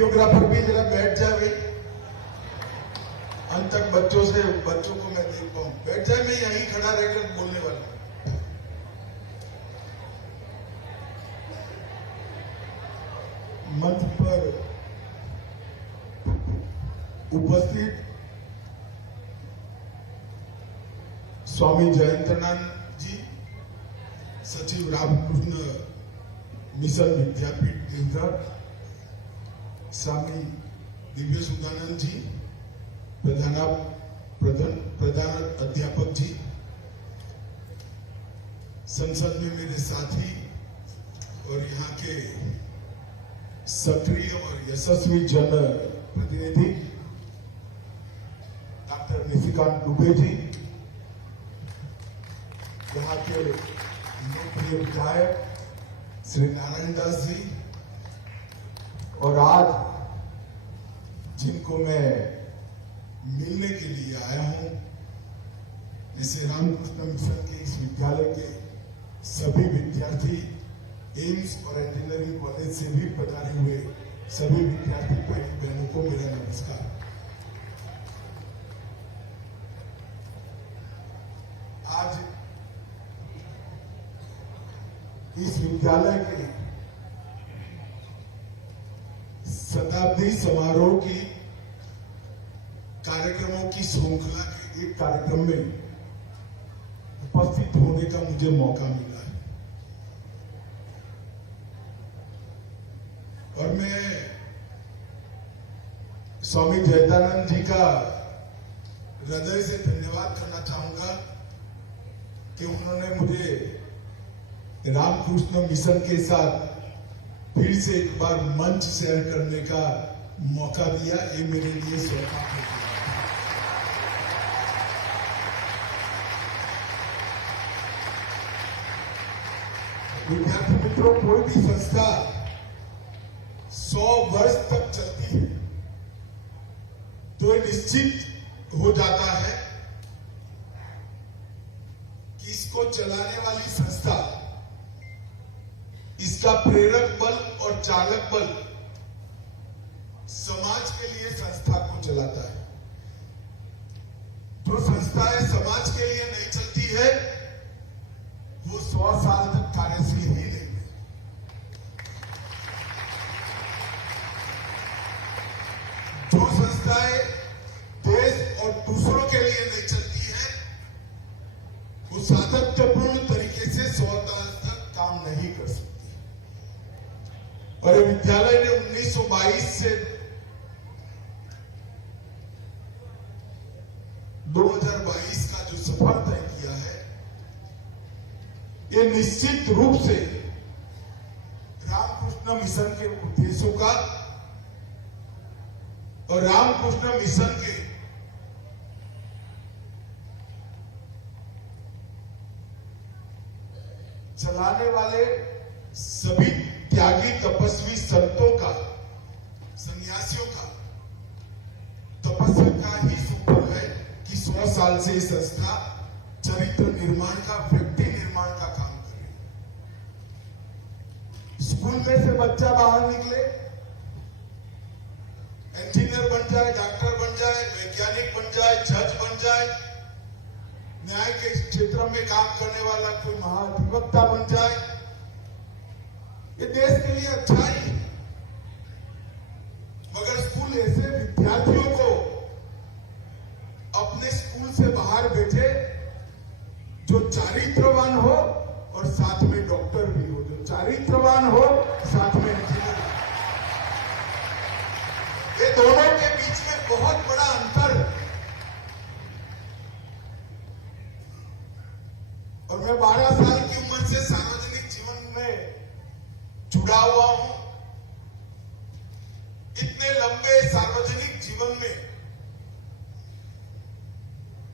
Videographer भी जरा बैठ जाए, अंत तक बच्चों को मैं देख पाऊं। बैठ जाए, मैं यहीं खड़ा रहकर बोलने वाला हूं। मंच पर उपस्थित स्वामी जयंतानंद जी, सचिव रामकृष्ण मिशन विद्यापीठ देवघर, स्वामी दिव्य सुधानंद जी, प्रधान अध्यापक जी, संसद में मेरे साथी और यहाँ के सक्रिय और यशस्वी जन प्रतिनिधि डॉक्टर निशिकांत दुबे जी, यहाँ के लोकप्रिय विधायक श्री नारायण दास जी, और आज जिनको मैं मिलने के लिए आया हूं, जैसे रामकृष्ण मिशन के इस विद्यालय के सभी विद्यार्थी, एम्स और इंजीनियरिंग कॉलेज से भी पधारे हुए सभी विद्यार्थी भाई बहनों को मेरा नमस्कार। आज इस विद्यालय के शताब्दी समारोह की कार्यक्रमों की श्रृंखला के एक कार्यक्रम में उपस्थित होने का मुझे मौका मिला है, और मैं स्वामी जयंतानंद जी का हृदय से धन्यवाद करना चाहूंगा कि उन्होंने मुझे रामकृष्ण मिशन के साथ फिर से एक बार मंच शेयर करने का मौका दिया। ये मेरे लिए सौभाग्य है। विद्यार्थी मित्रों, कोई भी संस्था 100 वर्ष तक चलती है तो निश्चित हो जाता है कि इसको चलाने वाली संस्था, इसका प्रेरक बल और चालक बल समाज के लिए संस्था को चलाता है। जो संस्थाएं समाज के लिए नहीं चलती है वो 100 साल तक कार्यशील ही नहीं है। जो संस्थाएं देश और दूसरों के लिए नहीं चलती है वो सातत्यपूर्ण तरीके से 100 साल तक काम नहीं कर सकती। और विद्यालय ने 1922 से 2022 का जो सफर तय किया है, ये निश्चित रूप से रामकृष्ण मिशन के उद्देश्यों का और रामकृष्ण मिशन के चलाने वाले सभी त्यागी तपस्वी संतों का, सन्यासियों का तपस्या का ही सुफल है कि 100 साल से ये संस्था चरित्र निर्माण का, व्यक्ति निर्माण का काम कर रही है। स्कूल में से बच्चा बाहर निकले, इंजीनियर बन जाए, डॉक्टर बन जाए, वैज्ञानिक बन जाए, जज बन जाए, न्याय के क्षेत्र में काम करने वाला कोई महाधिवक्ता बन जाए, ये देश के लिए अच्छा ही है। मगर स्कूल ऐसे विद्यार्थियों को अपने स्कूल से बाहर भेजे जो चारित्रवान हो और साथ में डॉक्टर भी हो, जो चारित्रवान हो साथ में इंजीनियर। ये दोनों के बीच में बहुत बड़ा अंतर है। और मैं 12 साल की उम्र से सार्वजनिक जीवन में जुड़ा हुआ हूं। इतने लंबे सार्वजनिक जीवन में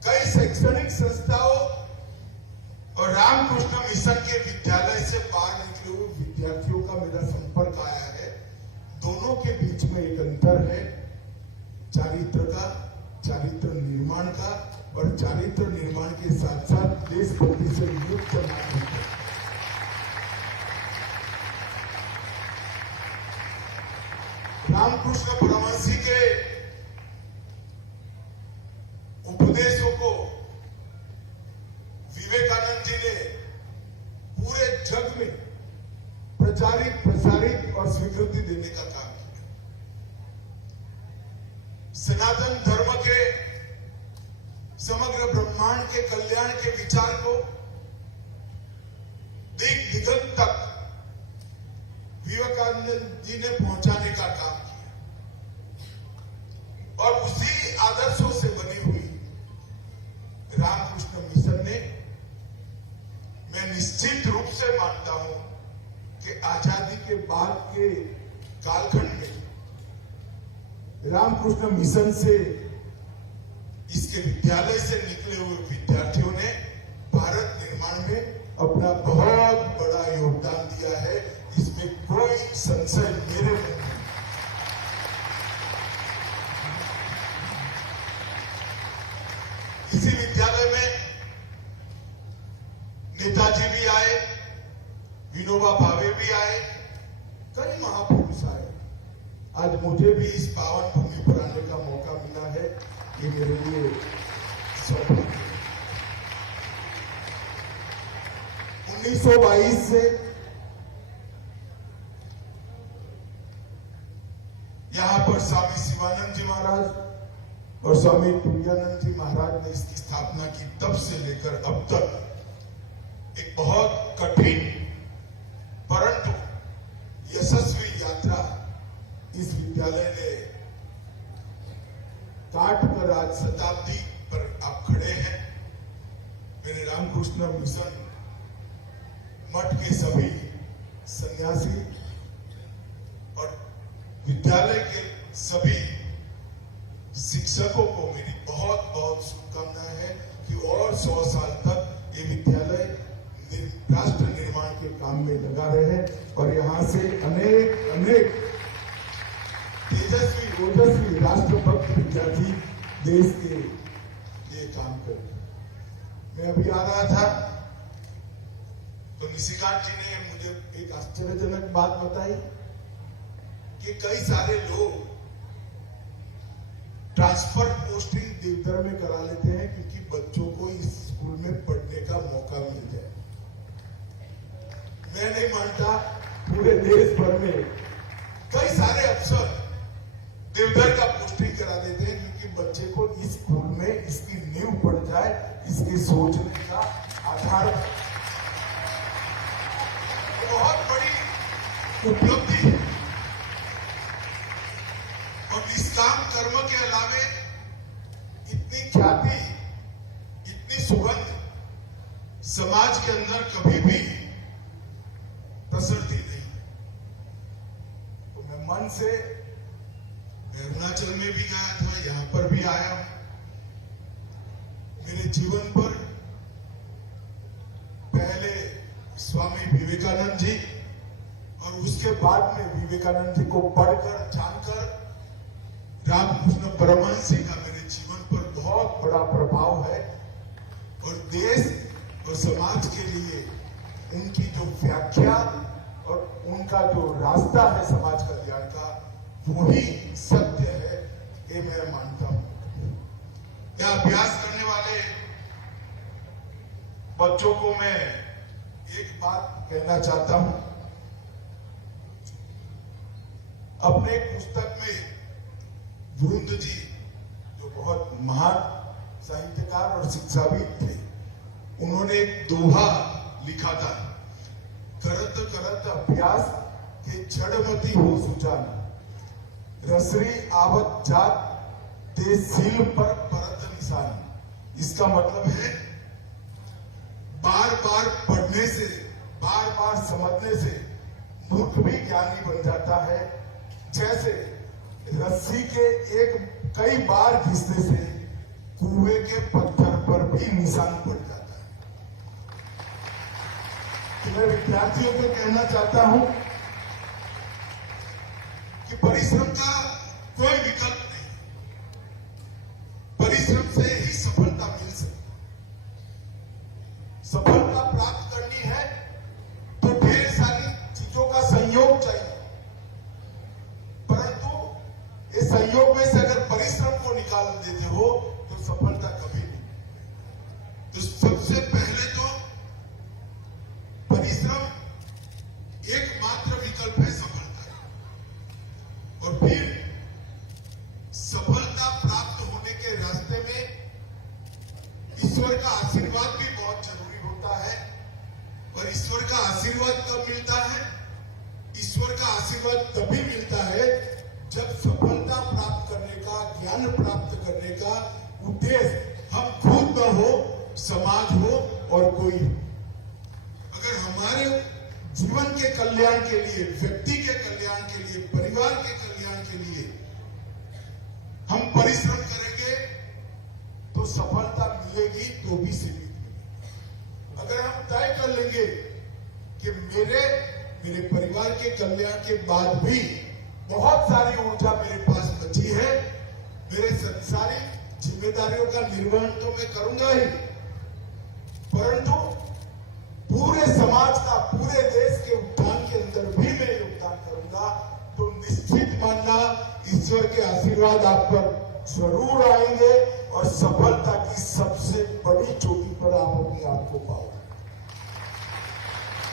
कई शैक्षणिक संस्थाओं और रामकृष्ण मिशन के विद्यालय से बाहर निकले हुए विद्यार्थियों का मेरा संपर्क आया है। दोनों के बीच में एक अंतर है, चारित्र का, चारित्र निर्माण का, और चारित्र निर्माण के साथ साथ देशभक्ति से युक्त नागरिक है। रामकृष्ण परमहंस जी के उपदेशों को विवेकानंद जी ने पूरे जग में प्रचारित, प्रसारित और स्वीकृति देने का काम किया। सनातन धर्म के समग्र ब्रह्मांड के कल्याण के विचार को दिग दिगंत तक विवेकानंद जी ने पहुंचाने का काम किया और उसी आदर्शों से बनी हुई रामकृष्ण मिशन ने, मैं निश्चित रूप से मानता हूं कि आजादी के बाद के कालखंड में रामकृष्ण मिशन से, इसके विद्यालय से निकले हुए विद्यार्थियों ने भारत निर्माण में अपना बहुत बड़ा योगदान दिया है। इसमें कोई संशय मेरे में नहीं। इसी विद्यालय में नेताजी भी आए, विनोबा भावे भी आए, कई महापुरुष आए। आज मुझे भी इस पावन भूमि पर आने का मौका मिला है, ये मेरे लिए सौभाग्य है। 1922 से यहां पर स्वामी शिवानंद जी महाराज और स्वामी तुरानंद जी महाराज ने इसकी स्थापना की। तब से लेकर अब तक एक बहुत कठिन परंतु यशस्वी यात्रा इस विद्यालय ने काट कर आज शताब्दी पर आप खड़े हैं। मेरे रामकृष्ण मिशन मठ के सभी सन्यासी और विद्यालय के सभी शिक्षकों को मेरी बहुत बहुत शुभकामनाएं हैं कि और 100 साल तक ये विद्यालय राष्ट्र निर्माण के काम में लगा रहे और यहाँ से अनेक अनेक तेजस्वी ओजस्वी राष्ट्रभक्त विद्यार्थी देश के लिए काम करें। मैं अभी आ रहा था तो निशिकांत जी ने मुझे एक आश्चर्यजनक बात बताई कि कई सारे लोग ट्रांसफर पोस्टिंग देवघर में करा लेते हैं क्योंकि बच्चों को इस स्कूल में पढ़ने का मौका मिल जाए। मैं नहीं मानता, पूरे देश भर में कई सारे अफसर देवघर का पोस्टिंग करा देते हैं क्योंकि बच्चे को इस स्कूल में इसकी नींव पड़ जाए, इसकी सोचने का आधार बहुत बड़ी उपलब्धि है। और निष्काम कर्म के अलावे इतनी ख्याति, इतनी सुगंध समाज के अंदर कभी भी प्रसरती नहीं। तो मैं मन से, मैं अरुणाचल में भी गया था, यहां पर भी आया हूं। मेरे जीवन पर पहले स्वामी विवेकानंद जी और उसके बाद में विवेकानंद जी को पढ़कर जानकर रामकृष्ण परमहंस जी का मेरे जीवन पर बहुत बड़ा प्रभाव है और देश और समाज के लिए उनकी जो व्याख्या और उनका जो रास्ता है समाज कल्याण का, वो ही सत्य है, ये मैं मानता हूं। यह अभ्यास करने वाले बच्चों को मैं एक बात कहना चाहता हूं। अपने एक पुस्तक में वरुण जी, जो बहुत महान साहित्यकार और शिक्षाविद थे, उन्होंने एक दोहा लिखा था, करत करत अभ्यास के जड़मती हो सुजान, रसरी आवत जात ते सील पर परत निशान। इसका मतलब है बार बार पढ़ने से, बार बार समझने से मूर्ख भी ज्ञानी बन जाता है। जैसे रस्सी के कई बार घिसने से कुएं के पत्थर पर भी निशान पड़ जाता है। तो मैं विद्यार्थियों को कहना चाहता हूं कि परिश्रम का कोई विकल्प नहीं, परिश्रम से ही सफलता मिल सकती। सफलता प्राप्त करनी है तो ढेर सारी चीजों का संयोग चाहिए, परंतु सबसे पहले तो परिश्रम एकमात्र विकल्प है सफलता का। और फिर सफलता प्राप्त होने के रास्ते में ईश्वर का आशीर्वाद भी बहुत जरूरी होता है। और ईश्वर का आशीर्वाद कब मिलता है? ईश्वर का आशीर्वाद तभी मिलता है जब सफलता प्राप्त करने का, ज्ञान प्राप्त करने का उद्देश्य हम खुद न हो, समाज हो और कोई। अगर हमारे जीवन के कल्याण के लिए, व्यक्ति के कल्याण के लिए, परिवार के कल्याण के लिए हम परिश्रम करेंगे तो सफलता मिलेगी, तो भी सीमित मिलेगी। अगर हम तय कर लेंगे कि मेरे परिवार के कल्याण के बाद भी बहुत सारी ऊर्जा मेरे पास बची है, मेरे संसारिक जिम्मेदारियों का निर्वहन तो मैं करूंगा ही, परंतु पूरे समाज का, पूरे देश के उत्थान के अंदर भी मैं योगदान करूंगा, तो निश्चित मानना ईश्वर के आशीर्वाद आप पर जरूर आएंगे और सफलता की सबसे बड़ी चोटी पर आप अपने आप को पाओगे।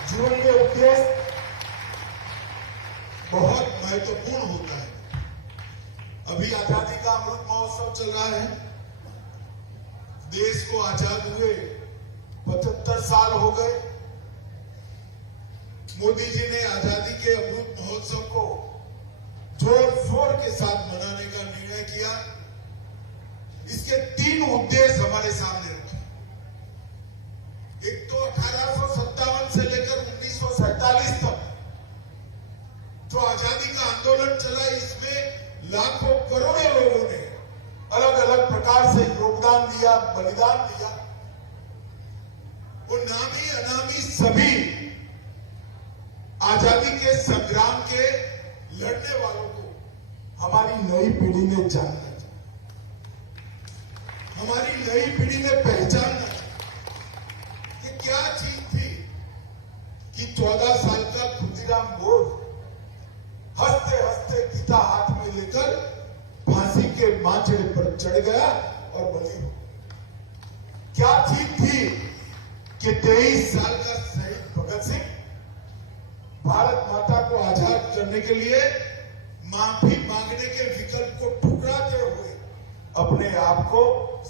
जीवन के उद्देश्य बहुत महत्वपूर्ण होता है। अभी आजादी का अमृत महोत्सव चल रहा है। देश को आजाद हुए 75 साल हो गए। मोदी जी ने आजादी के अमृत महोत्सव को जोर शोर के साथ मनाने का निर्णय किया। इसके 3 उद्देश्य हमारे सामने रखे। एक तो 1857 से लेकर 1947 तक जो आजादी का आंदोलन चला, इसमें लाखों करोड़ों लोगों ने अलग अलग प्रकार से योगदान दिया, बलिदान दिया। वो नामी अनामी सभी आजादी के संग्राम के लड़ने वालों को हमारी नई पीढ़ी ने जानना चाहिए, हमारी नई पीढ़ी ने पहचानना चाहिए कि क्या चीज थी कि 14 साल का खुदीराम बोस हंसते हंसते गीता हाथ में लेकर फांसी के मांचड़े पर चढ़ गया और बलि हो। क्या चीज थी कि 23 साल का शहीद भगत सिंह भारत माता को आजाद करने के लिए माफी मांगने के विकल्प को ठुकराते हुए अपने आप को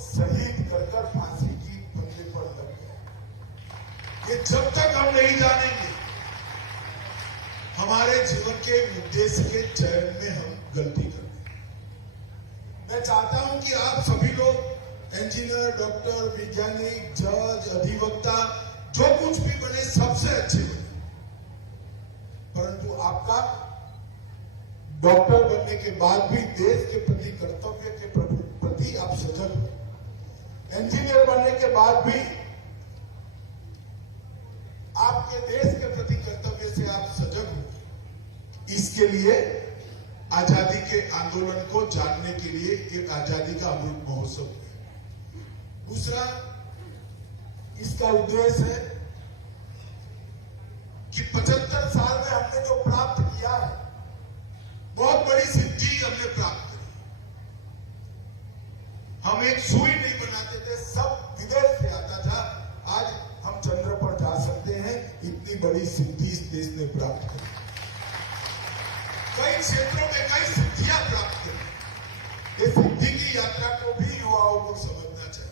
शहीद कर फांसी की फंदे पर लग गया। ये जब तक हम नहीं जानेंगे, हमारे जीवन के उद्देश्य के चयन में हम गलती करते हैं। मैं चाहता हूं कि आप सभी लोग इंजीनियर, डॉक्टर, वैज्ञानिक, जज, अधिवक्ता, जो कुछ भी बने, सबसे अच्छे बने, परंतु आपका डॉक्टर बनने के बाद भी देश के प्रति, कर्तव्य के प्रति आप सजग हो। इंजीनियर बनने के बाद भी आपके देश के प्रति कर्तव्य से आप सजग हो। इसके लिए आजादी के आंदोलन को जानने के लिए एक आजादी का अमृत महोत्सव है। दूसरा इसका उद्देश्य है कि 75 साल में हमने जो प्राप्त किया है, बहुत बड़ी सिद्धि हमने प्राप्त करी। हम एक सुई नहीं बनाते थे, सब विदेश से आता था। आज हम चंद्र पर जा सकते हैं। इतनी बड़ी सिद्धि इस देश ने प्राप्त की। कई क्षेत्रों में कई सिद्धियां प्राप्त करी। इस सिद्धि की यात्रा को भी युवाओं को समझना चाहिए।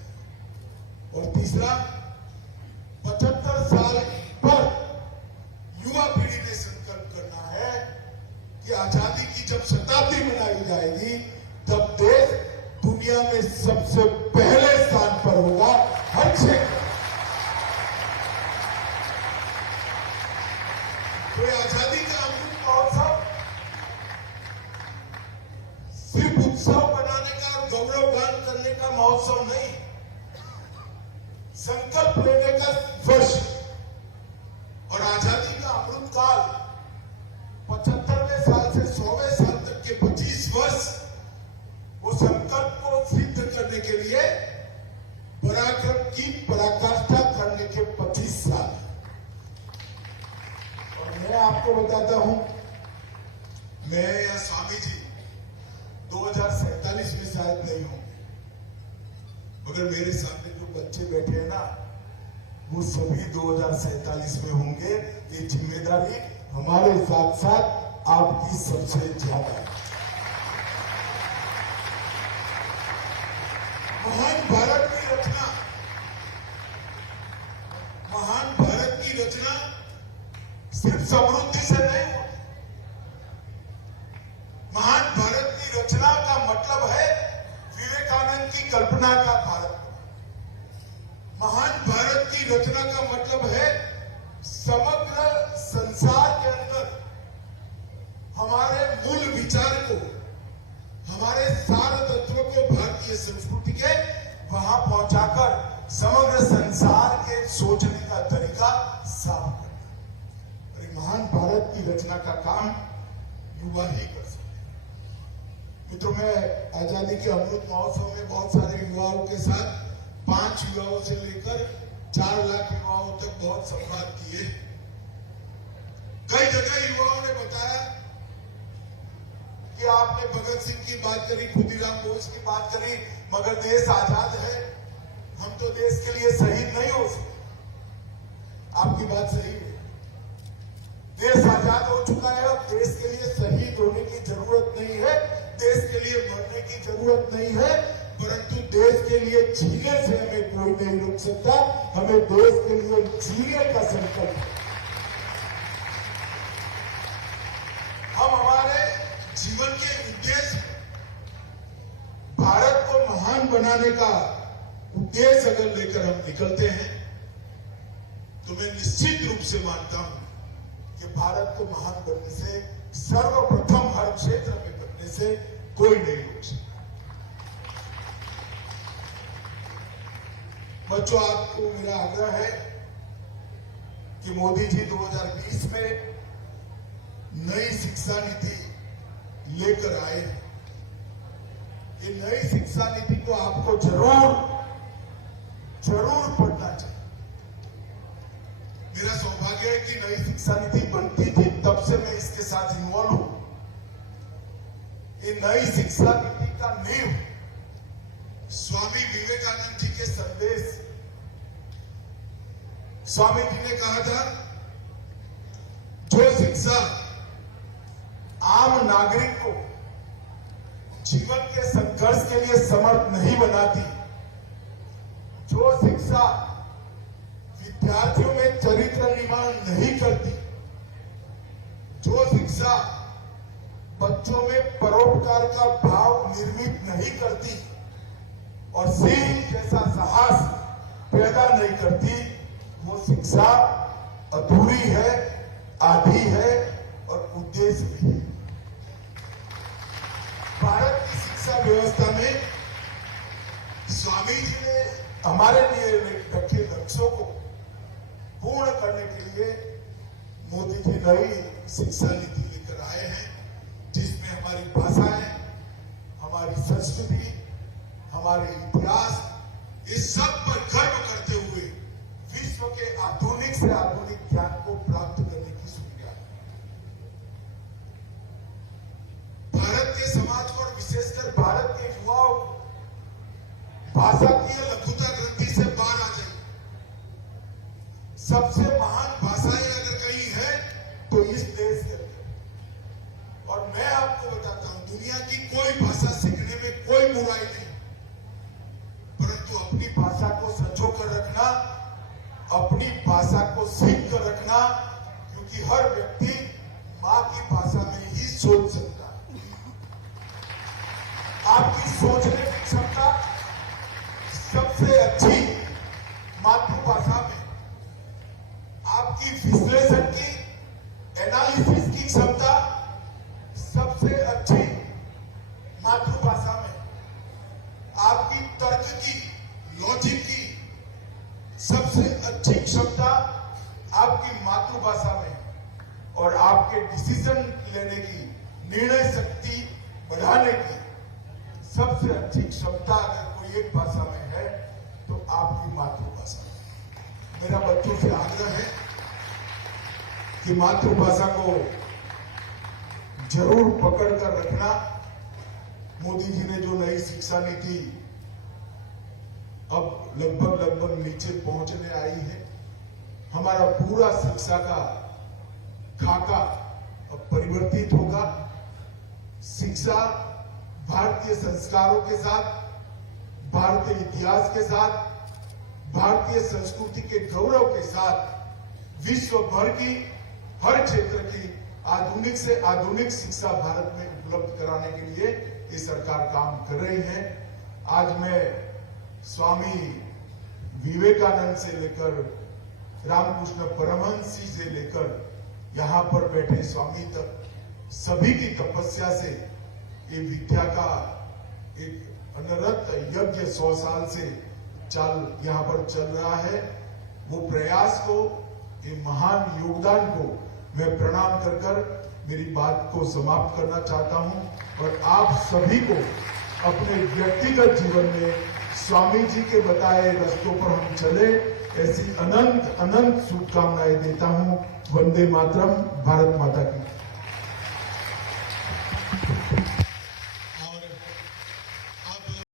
और तीसरा, 75 साल पर युवा पीढ़ी ने संकल्प करना है कि आजादी की जब शताब्दी मनाई जाएगी, तब देश दुनिया में सबसे पहले स्थान पर होगा हर क्षेत्र। तो आजादी का अमृत महोत्सव सिर्फ उत्सव बनाने का, गौरवगान करने का महोत्सव नहीं, संकल्प लेने का वर्ष। और आजादी का अमृत काल 75वें साल से 100वें साल तक के 25 वर्ष, वो संकल्प को सिद्ध करने के लिए पराक्रम की पराकाष्ठा करने के 25 साल। और मैं आपको बताता हूं, मैं या स्वामी जी 2047 में शायद नहीं होंगे, मगर मेरे सामने जो बच्चे बैठे हैं ना, वो सभी 2047 में होंगे। ये जिम्मेदारी हमारे साथ साथ आपकी सबसे ज्यादा है। महान भारत की रचना, महान भारत की रचना सिर्फ समृद्धि से नहीं होती। महान भारत की रचना का मतलब है विवेकानंद की कल्पना का भारत। महान भारत की रचना का मतलब है समग्र संसार के अंदर हमारे मूल विचार को, हमारे सार तत्वों को भारतीय संस्कृति के वहां पहुंचाकर समग्र संसार के सोचने का तरीका साफ करना। और महान भारत की रचना का काम युवा ही कर सकते हैं। मित्रों, मैं आजादी के अमृत महोत्सव में बहुत सारे युवाओं के साथ 5 युवाओं से लेकर 4 लाख युवाओं तक बहुत संवाद किए। कई जगह युवाओं ने बताया कि आपने भगत सिंह की बात करी, खुदीराम बोस की बात करी, मगर देश आजाद है, हम तो देश के लिए शहीद नहीं हो सकते। आपकी बात सही है, देश आजाद हो चुका है, अब देश के लिए शहीद होने की जरूरत नहीं है, देश के लिए मरने की जरूरत नहीं है, परंतु देश के लिए जीने से हमें कोई नहीं रोक सकता। हमें देश के लिए जीने का संकल्प है। हम हमारे जीवन के उद्देश्य, भारत को महान बनाने का उद्देश्य अगर लेकर हम निकलते हैं तो मैं निश्चित रूप से मानता हूं कि भारत को महान बनने से, सर्वप्रथम हर क्षेत्र में बनने से कोई नहीं रोक सकता। बच्चों, आपको मेरा आग्रह है कि मोदी जी 2020 में नई शिक्षा नीति लेकर आए। ये नई शिक्षा नीति को आपको जरूर पढ़ना चाहिए। मेरा सौभाग्य है कि नई शिक्षा नीति बनती थी, तब से मैं इसके साथ इन्वॉल्व हूं। ये नई शिक्षा नीति का नींव स्वामी विवेकानंद जी के संदेश। स्वामी जी ने कहा था, जो शिक्षा आम नागरिक को जीवन के संघर्ष के लिए समर्थ नहीं बनाती, जो शिक्षा विद्यार्थियों में चरित्र निर्माण नहीं करती, जो शिक्षा बच्चों में परोपकार का भाव निर्मित नहीं करती और सिंह जैसा साहस पैदा नहीं करती, वो शिक्षा अधूरी है, आधी है और उद्देश्य भी है। भारत की शिक्षा व्यवस्था में स्वामी जी ने हमारे लिए रखे लक्ष्यों को पूर्ण करने के लिए मोदी जी नई शिक्षा नीति लेकर आए हैं, जिसमें हमारी भाषाएं, हमारी संस्कृति, हमारे इतिहास, इस सब पर गर्व करते हुए विश्व के आधुनिक से आधुनिक ज्ञान को प्राप्त करने की सुविधा है। भारत के समाज को और विशेषकर भारत के युवाओं भाषा की लघुता ग्रंथि से बाहर आ जाए। सबसे महान भाषाएं अगर कहीं है तो इस देश के अंदर। और मैं आपको बताता हूं, दुनिया की कोई भाषा सीखने में कोई बुराई नहीं, परंतु अपनी भाषा को संजो कर रखना, अपनी भाषा को सीख कर रखना, क्योंकि हर व्यक्ति मां की भाषा में ही सोच सकता है। आपकी सोचने की क्षमता सबसे अच्छी मातृभाषा में, आपकी विश्लेषण की, एनालिसिस की क्षमता सबसे अच्छी मातृभाषा में, आपकी तर्क की, लॉजिक की सबसे अच्छी क्षमता आपकी मातृभाषा में, और आपके डिसीजन लेने की, निर्णय शक्ति बढ़ाने की सबसे अच्छी क्षमता अगर कोई एक भाषा में है तो आपकी मातृभाषा में। मेरा बच्चों से आग्रह है कि मातृभाषा को जरूर पकड़ कर रखना। मोदी जी ने जो नई शिक्षा नीति अब लगभग नीचे पहुंचने आई है, हमारा पूरा शिक्षा का खाका अब परिवर्तित होगा। शिक्षा भारतीय संस्कारों के साथ, भारतीय इतिहास के साथ, भारतीय संस्कृति के गौरव के साथ विश्व भर की हर क्षेत्र की आधुनिक से आधुनिक शिक्षा भारत में उपलब्ध कराने के लिए ये सरकार काम कर रही है। आज मैं स्वामी विवेकानंद से लेकर रामकृष्ण परमहंस जी से लेकर यहाँ पर बैठे स्वामी तक सभी की तपस्या से ये विद्या का एक अनवरत यज्ञ 100 साल से यहाँ पर चल रहा है। वो प्रयास को, ये महान योगदान को मैं प्रणाम कर कर मेरी बात को समाप्त करना चाहता हूं और आप सभी को अपने व्यक्तिगत जीवन में स्वामी जी के बताए रास्तों पर हम चले, ऐसी अनंत अनंत शुभकामनाएं देता हूं। वंदे मातरम। भारत माता की।